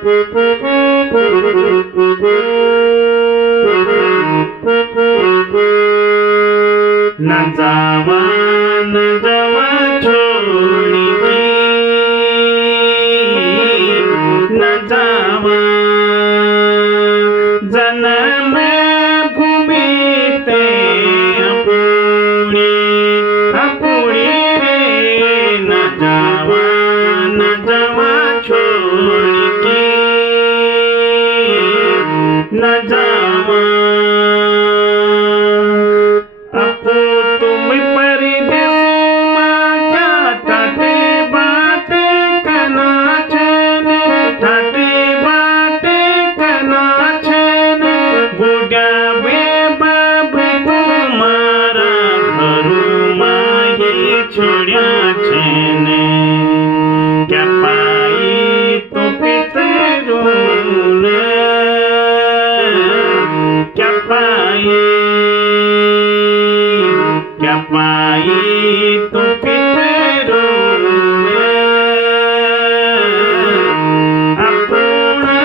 न जावा छोड़ के, न जावा जन्म भूमि ते अपुड़ी रे। न जावा छोड़ के, न जावा अपो तुम परदेसमा क्या ठाटे बाटे कना छन, ठाटे बाटे कना छन। बुढ़ा बेबाब तुम्हारा घरू माही छोड़ा छन। क्या पाई तो पितरून, क्या पाई तो पितरून। अपना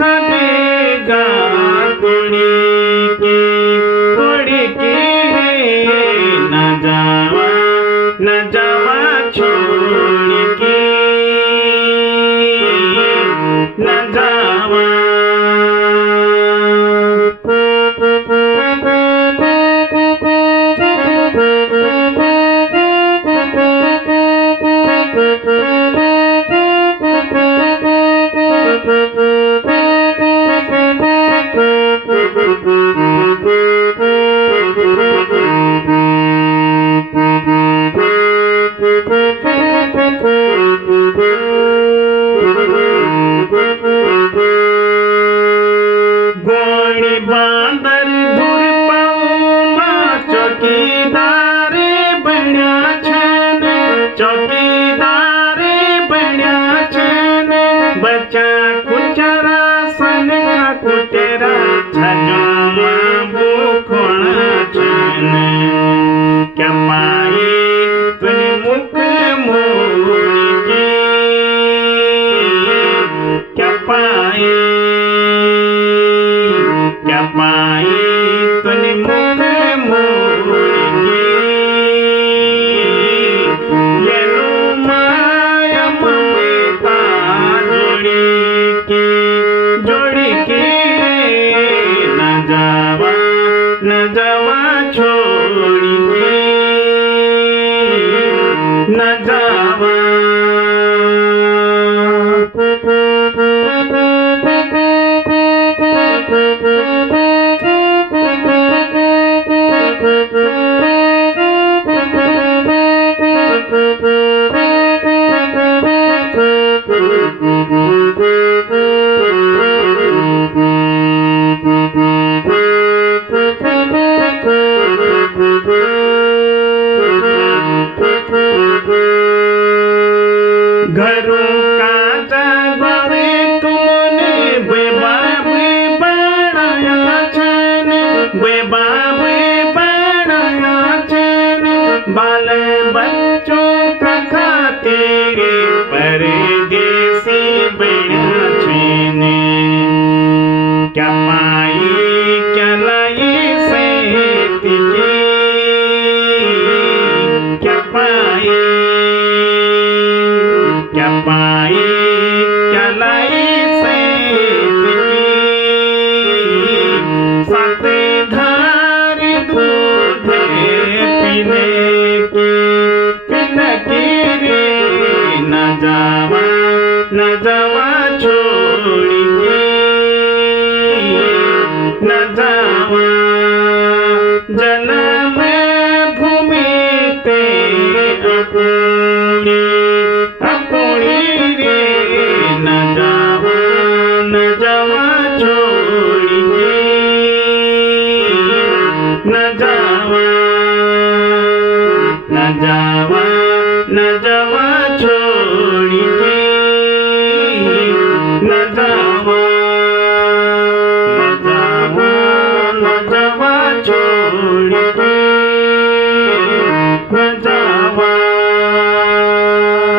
हदेगा तोड़ी के, न जावा छोड़ के, न जावा। गोड़ी बांदर दूर पाऊमा चौकीदारे बन्या छन, चौकीदारे बन्या छन। बच्चा कुचरा सन का कुटेरा छजोमा बुखोणा छन। क्या पाए तुनि मुख मोड़ के, क्या पाए तुनि मुख मोड़ के। येलो माया ममता जोड़ी के, न जावा छोड़ के, न जावा। घरों का जगवे तुमने बेबाब बनाया छन, बेबाब बनाया छन। बाल बच्चों का खातिर परदेसी बना छन। क्या पाई क्या लाई सेहत की, क्या पाई क्या लाई सेहत की। साथ धार दूध पीने की रे। न जावा छोड़ के, न जावा जन्म भूमि ते अपुड़ी रे। न जावा छोड़ के, न जावा छोड़